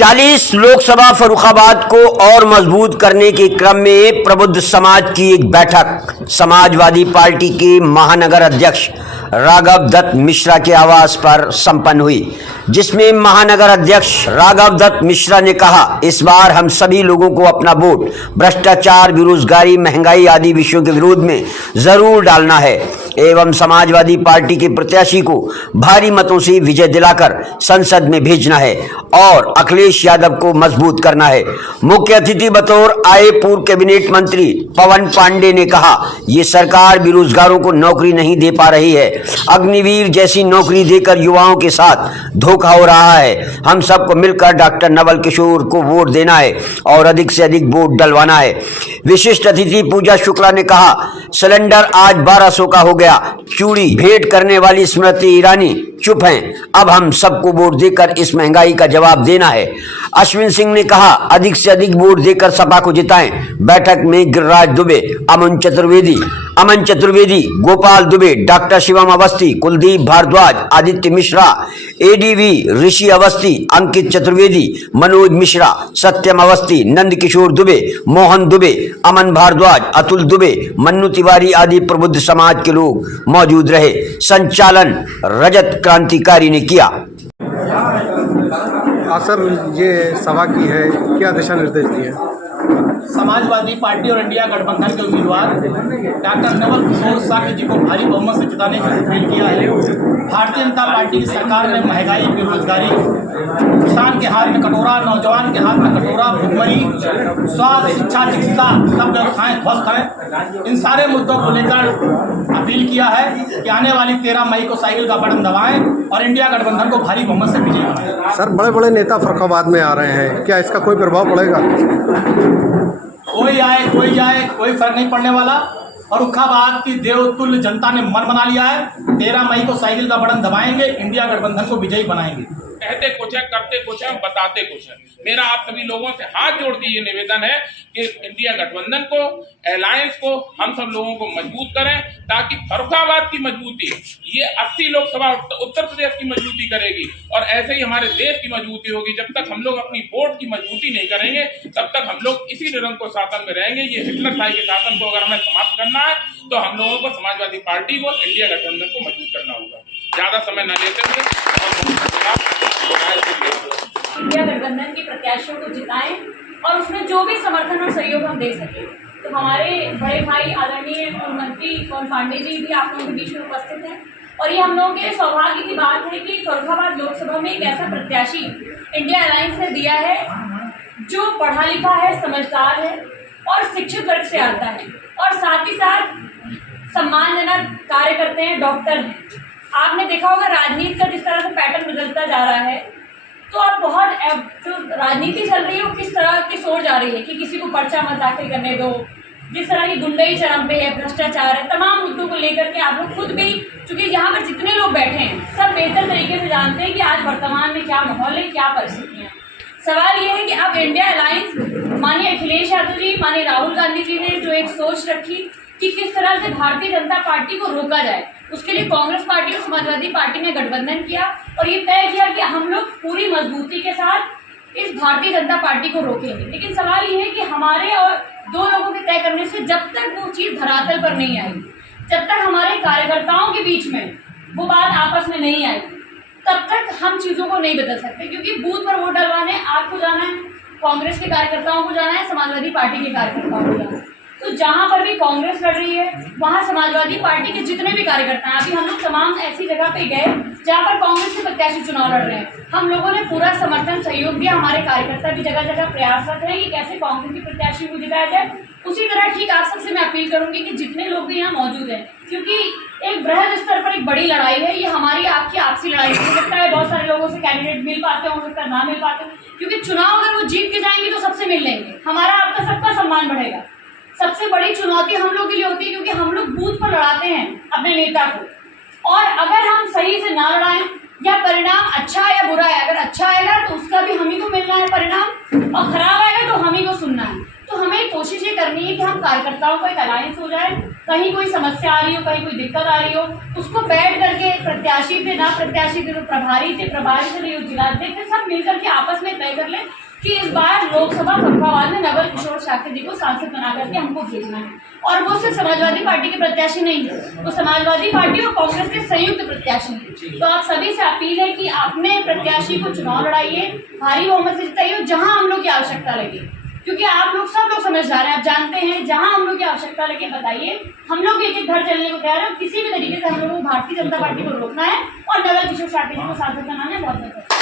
40 लोकसभा फर्रुखाबाद को और मजबूत करने के क्रम में प्रबुद्ध समाज की एक बैठक समाजवादी पार्टी के महानगर अध्यक्ष राघव दत्त मिश्रा के आवास पर संपन्न हुई, जिसमें महानगर अध्यक्ष राघव दत्त मिश्रा ने कहा, इस बार हम सभी लोगों को अपना वोट भ्रष्टाचार, बेरोजगारी, महंगाई आदि विषयों के विरोध में जरूर डालना है एवं समाजवादी पार्टी के प्रत्याशी को भारी मतों से विजय दिलाकर संसद में भेजना है और अखिलेश यादव को मजबूत करना है। मुख्य अतिथि बतौर आए पूर्व कैबिनेट मंत्री पवन पांडे ने कहा, ये सरकार बेरोजगारों को नौकरी नहीं दे पा रही है। अग्निवीर जैसी नौकरी देकर युवाओं के साथ धोखा हो रहा है। हम सबको मिलकर डॉक्टर नवल किशोर को वोट देना है और अधिक से अधिक वोट डलवाना है। विशिष्ट अतिथि पूजा शुक्ला ने कहा, सिलेंडर आज 1200 का हो गया। चूड़ी भेंट करने वाली स्मृति ईरानी चुप हैं। अब हम सबको वोट देकर इस महंगाई का जवाब देना है। अश्विन सिंह ने कहा, अधिक से अधिक वोट देकर सपा को जिताएं। बैठक में गिरिराज दुबे, अमन चतुर्वेदी, गोपाल दुबे, डॉक्टर शिवम अवस्थी, कुलदीप भारद्वाज, आदित्य मिश्रा, एडीवी ऋषि अवस्थी, अंकित चतुर्वेदी, मनोज मिश्रा, सत्यम अवस्थी, नंद किशोर दुबे, मोहन दुबे, अमन भारद्वाज, अतुल दुबे, मन्नू तिवारी आदि प्रबुद्ध समाज के लोग मौजूद रहे। संचालन रजत क्रांतिकारी ने किया। सर, ये सभा की है, क्या दिशा निर्देश दिए? समाजवादी पार्टी और इंडिया गठबंधन के उम्मीदवार डॉक्टर नवल किशोर साक्य जी को भारी बहुमत से जिताने का अपील किया है। भारतीय जनता पार्टी की सरकार ने महंगाई, बेरोजगारी, किसान के हाथ में कटोरा, नौजवान के हाथ में कटोरा, भुखमरी, स्वास्थ्य, शिक्षा, चिकित्सा सब व्यवस्थाएं ध्वस्त हैं। इन सारे मुद्दों को लेकर अपील किया है कि आने वाली 13 मई को साइकिल का बटन दबाएं और इंडिया गठबंधन को भारी बहुमत से विजयी बनाएं। सर, बड़े बड़े नेता फर्रुखाबाद में आ रहे हैं, क्या इसका कोई प्रभाव पड़ेगा? कोई आए कोई जाए, कोई फर्क नहीं पड़ने वाला। फर्रुखाबाद की देवतुल्य जनता ने मन बना लिया है। 13 मई को साइकिल का बटन दबाएंगे, इंडिया गठबंधन को विजयी बनाएंगे। कहते कुछ है, करते कुछ है, बताते कुछ है। मेरा आप सभी लोगों से हाथ जोड़ के ये निवेदन है कि इंडिया गठबंधन को, अलायंस को, हम सब लोगों को मजबूत करें ताकि फर्रुखाबाद की मजबूती ये 80 लोकसभा उत्तर प्रदेश की मजबूती करेगी और ऐसे ही हमारे देश की मजबूती होगी। जब तक हम लोग अपनी वोट की मजबूती नहीं करेंगे तब तक हम लोग इसी निरंकुश शासन में रहेंगे। ये हिटलरशाही के शासन को अगर हमें समाप्त करना है तो हम लोगों को समाजवादी पार्टी को, इंडिया गठबंधन को मजबूत करना होगा। ज्यादा समय न लेते हुए इंडिया गठबंधन के प्रत्याशियों को जिताएं और उसमें जो भी समर्थन और सहयोग हम दे सकें। तो हमारे बड़े भाई आदरणीय मंत्री पवन पांडे जी भी आप लोगों के बीच में उपस्थित हैं और ये हम लोगों के सौभाग्य की बात है कि फर्रुखाबाद लोकसभा में एक ऐसा प्रत्याशी इंडिया अलायंस ने दिया है जो पढ़ा लिखा है, समझदार है और शिक्षित वर्ग से आता है और साथ ही साथ सम्मानजनक कार्य करते हैं, डॉक्टर हैं। आपने देखा होगा राजनीति का जिस तरह से पैटर्न बदलता जा रहा है, तो अब बहुत जो राजनीति चल रही है वो किस तरह की सोच आ रही है कि किसी को पर्चा मत दाखिल करने दो, जिस तरह की गुंडई चरम पे है, भ्रष्टाचार है, तमाम मुद्दों को लेकर के आप लोग खुद भी, चूंकि यहाँ पर जितने लोग बैठे हैं सब बेहतर तरीके से जानते हैं कि आज वर्तमान में क्या माहौल है, क्या परिस्थितियाँ। सवाल ये है कि अब इंडिया अलायंस माननीय अखिलेश यादव जी, माननीय राहुल गांधी जी ने जो एक सोच रखी कि किस तरह से भारतीय जनता पार्टी को रोका जाए, उसके लिए कांग्रेस पार्टी और समाजवादी पार्टी ने गठबंधन किया और ये तय किया कि हम लोग पूरी मजबूती के साथ इस भारतीय जनता पार्टी को रोकेंगे। लेकिन सवाल ये है कि हमारे और दो लोगों के तय करने से जब तक वो चीज़ धरातल पर नहीं आई, जब तक हमारे कार्यकर्ताओं के बीच में वो बात आपस में नहीं आई, तब तक हम चीज़ों को नहीं बदल सकते। क्योंकि बूथ पर वोट डलवाने आपको जाना है, कांग्रेस के कार्यकर्ताओं को जाना है, समाजवादी पार्टी के कार्यकर्ताओं को जाना है। तो जहाँ पर भी कांग्रेस लड़ रही है वहाँ समाजवादी पार्टी के जितने भी कार्यकर्ता हैं, अभी हम लोग तमाम ऐसी जगह पे गए जहाँ पर कांग्रेस के प्रत्याशी चुनाव लड़ रहे हैं, हम लोगों ने पूरा समर्थन सहयोग दिया। हमारे कार्यकर्ता भी जगह जगह प्रयासरत हैं कि कैसे कांग्रेस के प्रत्याशी को जिताया जाए। उसी तरह ठीक आप सबसे मैं अपील करूंगी कि जितने लोग भी यहाँ मौजूद हैं, क्योंकि एक बृहद स्तर पर एक बड़ी लड़ाई है, ये हमारी आपकी आपसी लड़ाई हो सकता है। बहुत सारे लोगों से कैंडिडेट मिल पाते हो सकता है ना मिल पाते, क्योंकि चुनाव अगर वो जीत के जाएंगे तो सबसे मिल लेंगे, हमारा आपका सबका सम्मान बढ़ेगा। सबसे बड़ी चुनौती हम लोग के लिए होती है क्योंकि हम लोग बूथ पर लड़ाते हैं अपने नेता को, और अगर हम सही से ना लड़ाएं या परिणाम अच्छा या बुरा है, अगर अच्छा आएगा तो उसका भी हम ही को मिलना है परिणाम और खराब आएगा तो हम ही को सुनना है। तो हमें कोशिश ये करनी है कि हम कार्यकर्ताओं का एक अलायंस हो जाए, कहीं कोई समस्या आ रही हो, कहीं कोई दिक्कत आ रही हो, उसको बैठ करके प्रत्याशी थे ना प्रत्याशी थे, तो प्रभारी थे जिलाध्यक्ष थे, सब मिलकर के आपस में तय कर ले कि इस बार लोकसभा फरुखाबाद में नवल किशोर शाक्य जी को सांसद बना करके हमको भेजना है। और वो सिर्फ समाजवादी पार्टी के प्रत्याशी नहीं है, वो समाजवादी पार्टी और कांग्रेस के संयुक्त प्रत्याशी हैं। तो आप सभी से अपील है कि अपने प्रत्याशी को चुनाव लड़ाइए, भारी बहुमत से जिताइए, जहां हम लोग की आवश्यकता लगे, क्योंकि आप लोग सब लोग समझदार हैं, आप जानते हैं जहां हम लोग की आवश्यकता लगे बताइए। हम लोग एक एक घर चलने को तैयार है, किसी भी तरीके से हम लोगों को भारतीय जनता पार्टी को रोकना है और नवल किशोर शाक्य जी को सांसद बनाना है। बहुत बहुत